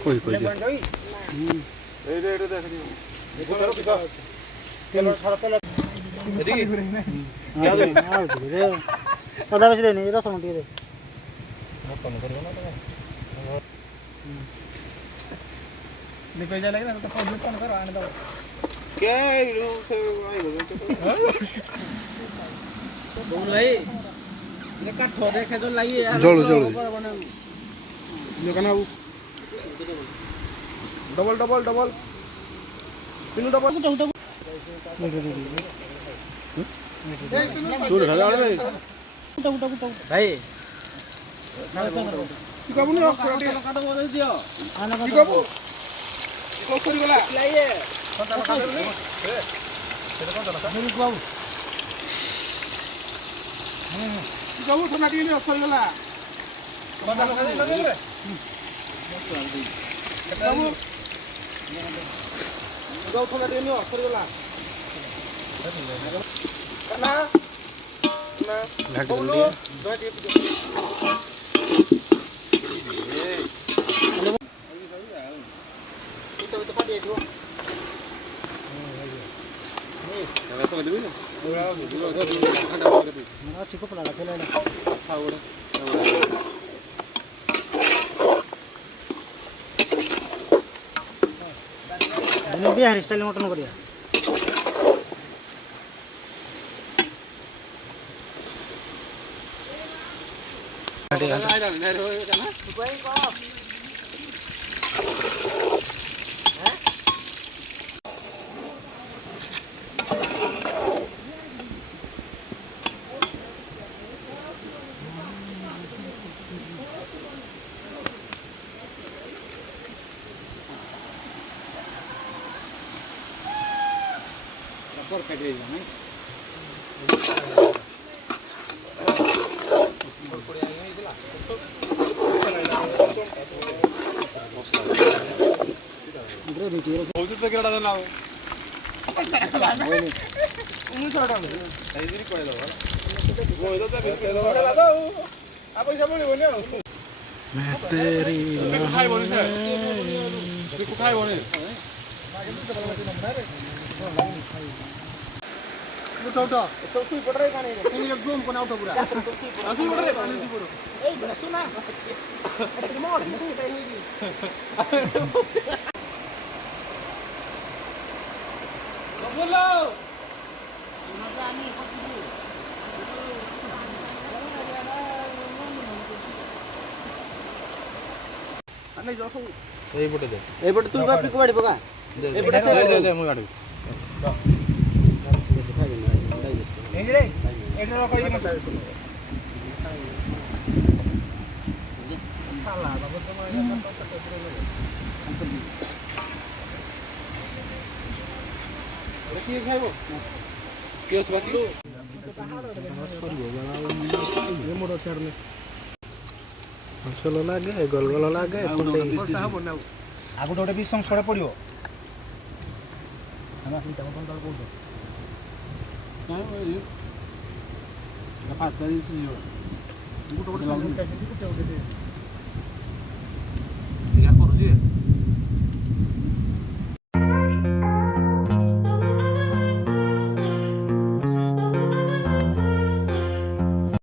कोई कोई ଅଧା ବେଶୀ ଦେନି ରସୁଣ ଟିକେ ଦେ ଜଳୁ ଜଳୁ डबल डबल डबल तीन डबल चूर खा जाने ଭାଇ की कबु न କାଟ ବଦେଇ ଦିଅ की कबु को सरी गला ଲାଇଏ की कबु ठंडा टी सरी गला कबु गौ ठंडा टी सरी गला ना ना बोलो ବିହାରୀ ଷ୍ଟାଇଲ ମଟନ କରିବା एपटे तू बाप को बाड़ी पका एपटे से दे दे मु गाड़ी एजरे एजरे रखई मत साला बाबू किए खाइबो किए छ बाकी ये मोड़ छाड़ में चलो लागे गलगल लागे आगु गोटे भी संसड़ा पड़ो करुचे